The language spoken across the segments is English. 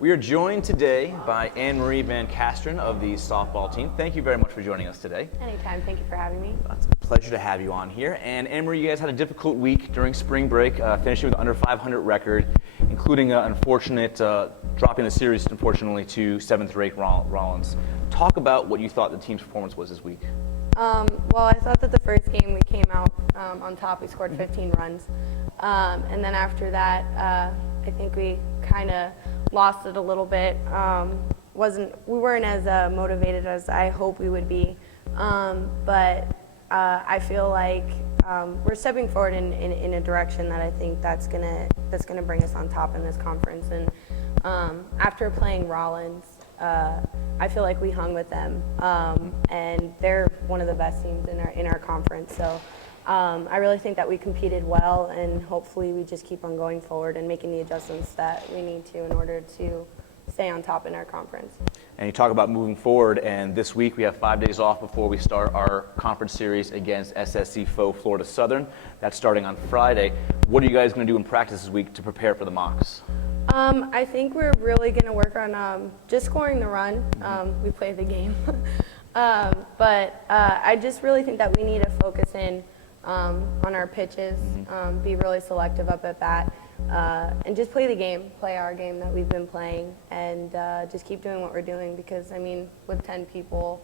We are joined today by Anne-Marie Van Kasteren of the softball team. Thank you very much for joining us today. Anytime. Thank you for having me. It's a pleasure to have you on here. And Anne-Marie, you guys had a difficult week during spring break, finishing with an under 500 record, including an unfortunate dropping the series, unfortunately, to 7th-ranked Rollins. Talk about what you thought the team's performance was this week. Well, I thought that the first game we came out on top. We scored 15 runs. And then after that, I think we kind of lost it a little bit. We weren't as motivated as I hope we would be. But I feel like we're stepping forward in a direction that I think that's gonna bring us on top in this conference. And after playing Rollins, I feel like we hung with them, and they're one of the best teams in our conference. So I really think that we competed well, and hopefully we just keep on going forward and making the adjustments that we need to in order to stay on top in our conference. And you talk about moving forward, and this week we have 5 days off before we start our conference series against SSC foe Florida Southern. That's starting on Friday. What are you guys going to do in practice this week to prepare for the mocks? I think we're really going to work on just scoring the run. We play the game. But I just really think that we need to focus in on our pitches, be really selective up at bat, and just play the game, play our game that we've been playing, and just keep doing what we're doing because, I mean, with 10 people,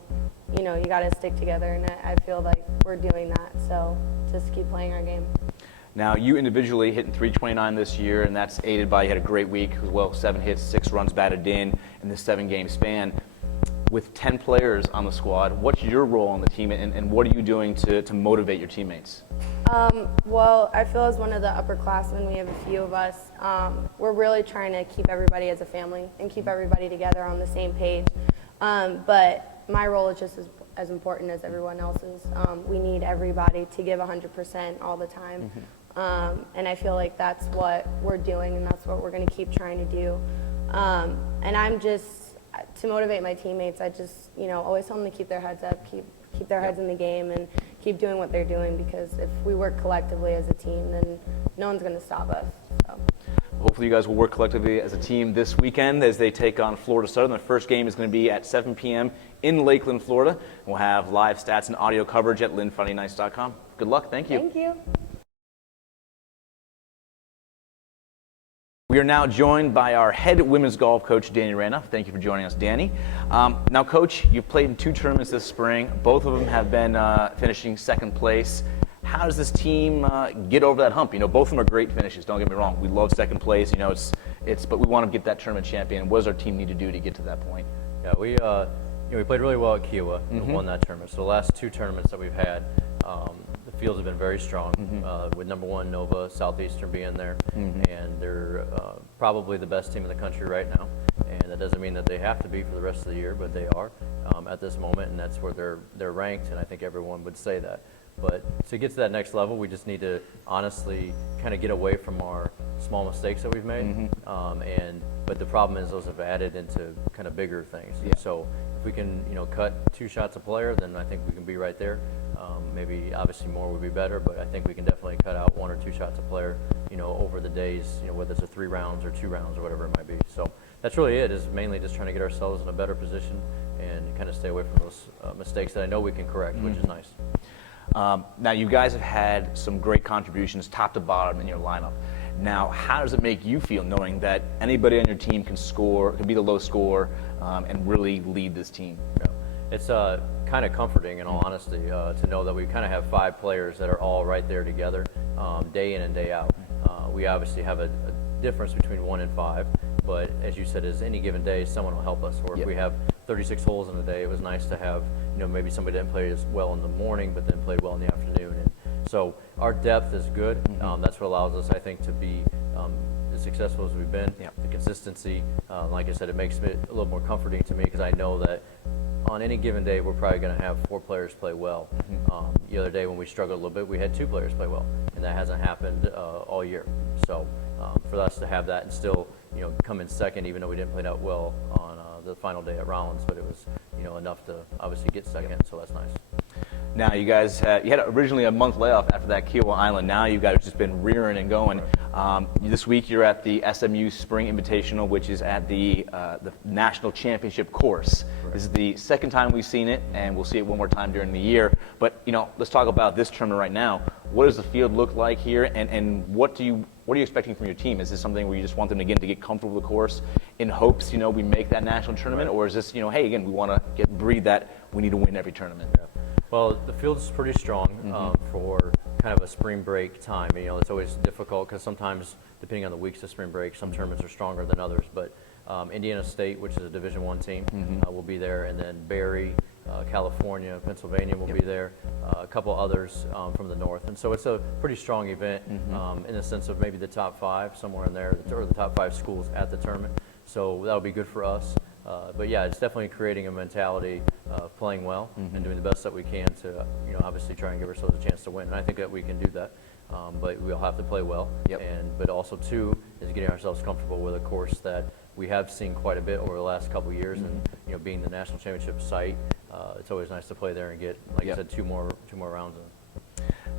you know, you got to stick together, and I feel like we're doing that. So just keep playing our game. Now, you individually hitting .329 this year, and that's aided by you had a great week as well, 7 hits, 6 runs batted in this 7-game span. With 10 players on the squad, what's your role on the team, and what are you doing to motivate your teammates? Well, I feel as one of the upperclassmen, we have a few of us, we're really trying to keep everybody as a family and keep everybody together on the same page. But my role is just as important as everyone else's. We need everybody to give 100% all the time. And I feel like that's what we're doing, and that's what we're going to keep trying to do. And I'm just, to motivate my teammates, I just, you know, always tell them to keep their heads up, keep their heads in the game, and keep doing what they're doing, because if we work collectively as a team, then no one's going to stop us. So. Hopefully you guys will work collectively as a team this weekend as they take on Florida Southern. The first game is going to be at 7 p.m. in Lakeland, Florida. We'll have live stats and audio coverage at linfridaynights.com. Good luck. Thank you. Thank you. We are now joined by our head women's golf coach, Danny Randolph. Thank you for joining us, Danny. Now, Coach, you've played in 2 tournaments this spring. Both of them have been finishing 2nd place. How does this team get over that hump? You know, both of them are great finishes. Don't get me wrong. We love 2nd place. You know, but we want to get that tournament champion. What does our team need to do to get to that point? Yeah, we played really well at Kiowa and won that tournament. So the last 2 tournaments that we've had, the fields have been very strong, with number 1 Nova Southeastern being there, and they're probably the best team in the country right now. And that doesn't mean that they have to be for the rest of the year, but they are at this moment, and that's where they're ranked, and I think everyone would say that. But to get to that next level, we just need to honestly kind of get away from our small mistakes that we've made. But the problem is those have added into kind of bigger things. Yeah. So if we can, you know, cut 2 shots a player, then I think we can be right there. Maybe obviously more would be better, but I think we can definitely cut out 1 or 2 shots a player, you know, over the days, you know, whether it's 3 rounds or 2 rounds or whatever it might be. So that's really it, is mainly just trying to get ourselves in a better position and kind of stay away from those mistakes that I know we can correct, which is nice. Now, you guys have had some great contributions top to bottom in your lineup. Now, how does it make you feel knowing that anybody on your team can score, can be the low scorer, and really lead this team? Yeah. It's kind of comforting, in all honesty, to know that we kind of have 5 players that are all right there together, day in and day out. We obviously have a difference between 1 and 5, but as you said, as any given day, someone will help us. Or if we have 36 holes in a day, it was nice to have, you know, maybe somebody didn't play as well in the morning, but then played well in the afternoon. And so our depth is good. That's what allows us, I think, to be as successful as we've been. The consistency, like I said, it makes it a little more comforting to me, because I know that on any given day, we're probably going to have 4 players play well. The other day when we struggled a little bit, we had 2 players play well, and that hasn't happened all year. So for us to have that and still, you know, come in second, even though we didn't play that well on the final day at Rollins, but it was, you know, enough to obviously get second. So that's nice. Now you guys you had originally a month layoff after that Kiowa Island. Now you guys have just been rearing and going. This week you're at the SMU Spring Invitational, which is at the National Championship course. This is the second time we've seen it, and we'll see it one more time during the year. But let's talk about this tournament right now. What does the field look like here, and what are you expecting from your team? Is this something where you just want them again to get comfortable with the course in hopes we make that national tournament, or is this hey, again, we want to breed that we need to win every tournament? Well, the field's pretty strong for kind of a spring break time. It's always difficult because sometimes, depending on the weeks of spring break, some tournaments are stronger than others. But Indiana State, which is a Division I team, will be there, and then Barry, California, Pennsylvania will be there, a couple others from the north. And so it's a pretty strong event in the sense of maybe the top 5 somewhere in there, or the top 5 schools at the tournament. So that'll be good for us. But yeah, it's definitely creating a mentality of playing well and doing the best that we can to, obviously try and give ourselves a chance to win. And I think that we can do that. But we'll have to play well. But also too is getting ourselves comfortable with a course that we have seen quite a bit over the last couple of years. And being the national championship site, it's always nice to play there and get, like I said, two more rounds in.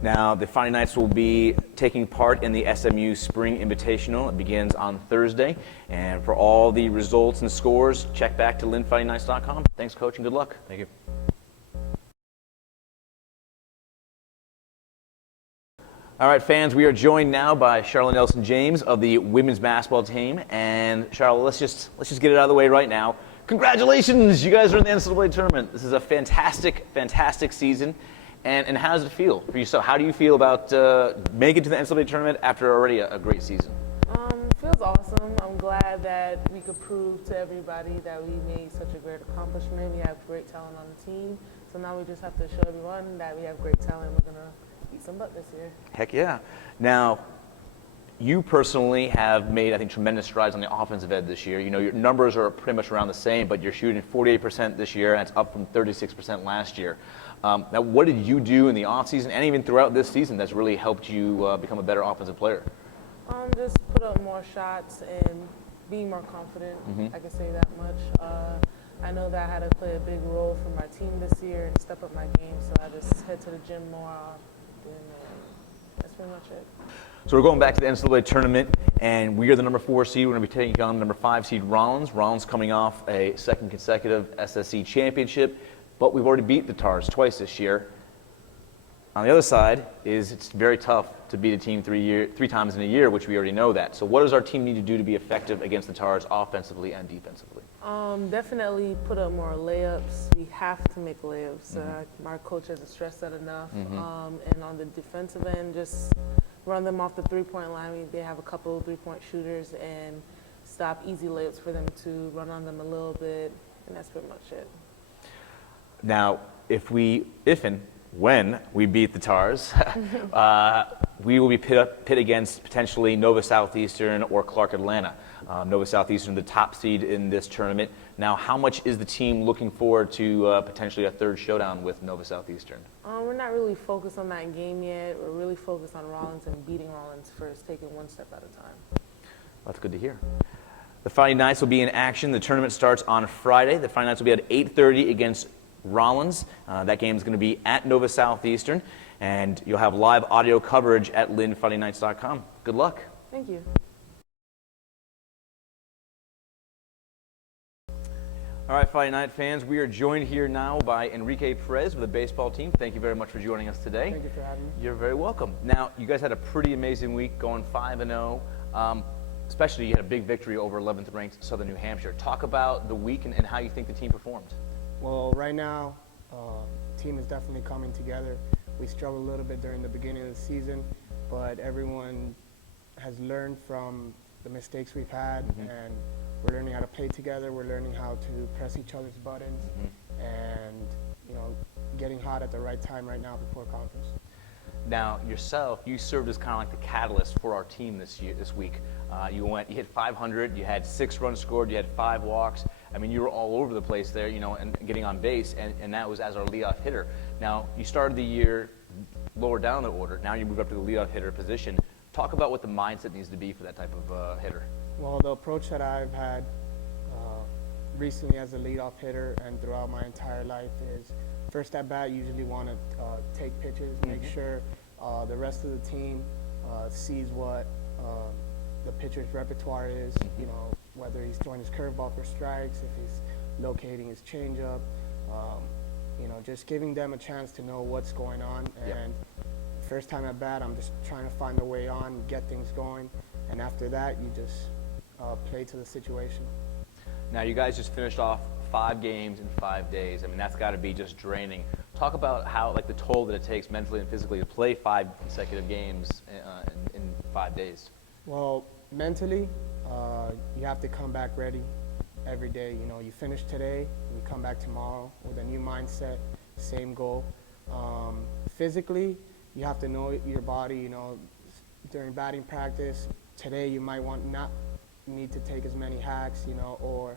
Now, the Fighting Knights will be taking part in the SMU Spring Invitational. It begins on Thursday. And for all the results and scores, check back to LynnFightingKnights.com. Thanks, Coach, and good luck. Thank you. All right, fans, we are joined now by Charlotte Nelson James of the women's basketball team. And Charlotte, let's just get it out of the way right now. Congratulations, you guys are in the NCAA tournament. This is a fantastic, fantastic season. And how does it feel for you? So how do you feel about making it to the NCAA tournament after already a great season? Feels awesome. I'm glad that we could prove to everybody that we made such a great accomplishment. We have great talent on the team. So now we just have to show everyone that we have great talent. We're going to beat some butt this year. Heck yeah. Now, you personally have made, I think, tremendous strides on the offensive end this year. Your numbers are pretty much around the same, but you're shooting 48% this year, and it's up from 36% last year. Now, what did you do in the offseason and even throughout this season that's really helped you become a better offensive player? Just put up more shots and be more confident. I can say that much. I know that I had to play a big role for my team this year and step up my game, so I just head to the gym more often, and that's pretty much it. So we're going back to the NCAA tournament, and we are the number 4 seed. We're going to be taking on the number 5 seed Rollins. Rollins coming off a second consecutive SSC championship, but we've already beat the Tars twice this year. On the other side is it's very tough to beat a team 3 times in a year, which we already know that. So what does our team need to do to be effective against the Tars offensively and defensively? Definitely put up more layups. We have to make layups. My coach hasn't stressed that enough. And on the defensive end, just run them off the three-point line. They have a couple of three-point shooters, and stop easy layups for them to run on them a little bit, and that's pretty much it. Now, if and when we beat the Tars, we will be pit against potentially Nova Southeastern or Clark Atlanta. Nova Southeastern, the top seed in this tournament. Now, how much is the team looking forward to potentially a third showdown with Nova Southeastern? We're not really focused on that game yet. We're really focused on Rollins and beating Rollins first, taking one step at a time. That's good to hear. The Fighting Knights will be in action. The tournament starts on Friday. The Fighting Knights will be at 8:30 against Rollins. That game is going to be at Nova Southeastern, and you'll have live audio coverage at LynnFightingKnights.com. Good luck. Thank you. All right, Fighting Night fans, we are joined here now by Enrique Perez with the baseball team. Thank you very much for joining us today. Thank you for having me. You're very welcome. Now, you guys had a pretty amazing week, going 5-0. Especially, you had a big victory over 11th ranked Southern New Hampshire. Talk about the week and how you think the team performed. Well, right now, team is definitely coming together. We struggled a little bit during the beginning of the season, but everyone has learned from the mistakes we've had, and we're learning how to play together. We're learning how to press each other's buttons, and getting hot at the right time right now before conference. Now, yourself, you served as kind of like the catalyst for our team this week. You hit 500, you had 6 runs scored, you had 5 walks. I mean, you were all over the place there, and getting on base, and that was as our leadoff hitter. Now, you started the year lower down the order. Now you move up to the leadoff hitter position. Talk about what the mindset needs to be for that type of hitter. Well, the approach that I've had recently as a leadoff hitter and throughout my entire life is first at bat, you usually want to take pitches, make sure the rest of the team sees what the pitcher's repertoire is, you know, whether he's throwing his curveball for strikes, if he's locating his changeup, you know, just giving them a chance to know what's going on. And first time at bat, I'm just trying to find a way on, get things going, and after that, you just play to the situation. Now, you guys just finished off 5 games in 5 days. I mean, that's got to be just draining. Talk about how, like, the toll that it takes mentally and physically to play 5 consecutive games in 5 days. Well, mentally, you have to come back ready every day. You know, you finish today, you come back tomorrow with a new mindset, same goal. Physically, you have to know your body. You know, during batting practice, today you might not need to take as many hacks, you know, or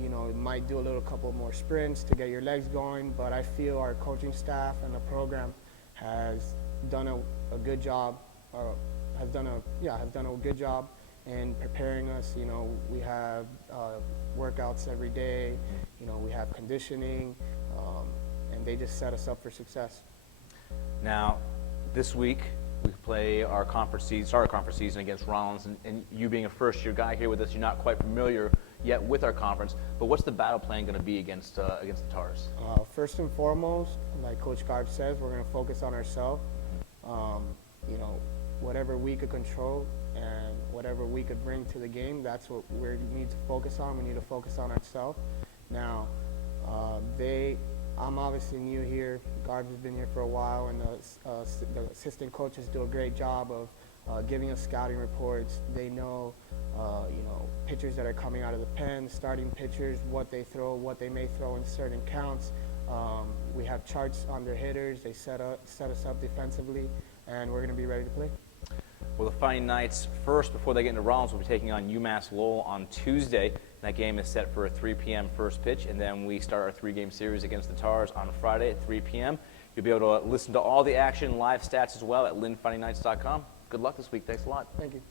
you know, you might do a little couple more sprints to get your legs going. But I feel our coaching staff and the program has done a good job, has done a good job in preparing us. You know, we have workouts every day. You know, we have conditioning, and they just set us up for success. Now, this week, we play our conference season, start our conference season against Rollins, and you being a first-year guy here with us, you're not quite familiar yet with our conference, but what's the battle plan going to be against the Tars? First and foremost, like Coach Garb says, we're going to focus on ourselves. You know, whatever we could control and whatever we could bring to the game, that's what we need to focus on. We need to focus on ourselves. Now, I'm obviously new here. Garb's been here for a while, and the assistant coaches do a great job of giving us scouting reports. They know, you know, pitchers that are coming out of the pen, starting pitchers, what they throw, what they may throw in certain counts. We have charts on their hitters. They set us up defensively, and we're going to be ready to play. Well, the Fighting Knights, first, before they get into Rollins, will be taking on UMass Lowell on Tuesday. That game is set for a 3 p.m. first pitch, and then we start our 3-game series against the Tars on Friday at 3 p.m. You'll be able to listen to all the action, live stats as well at linfightingknights.com. Good luck this week. Thanks a lot. Thank you.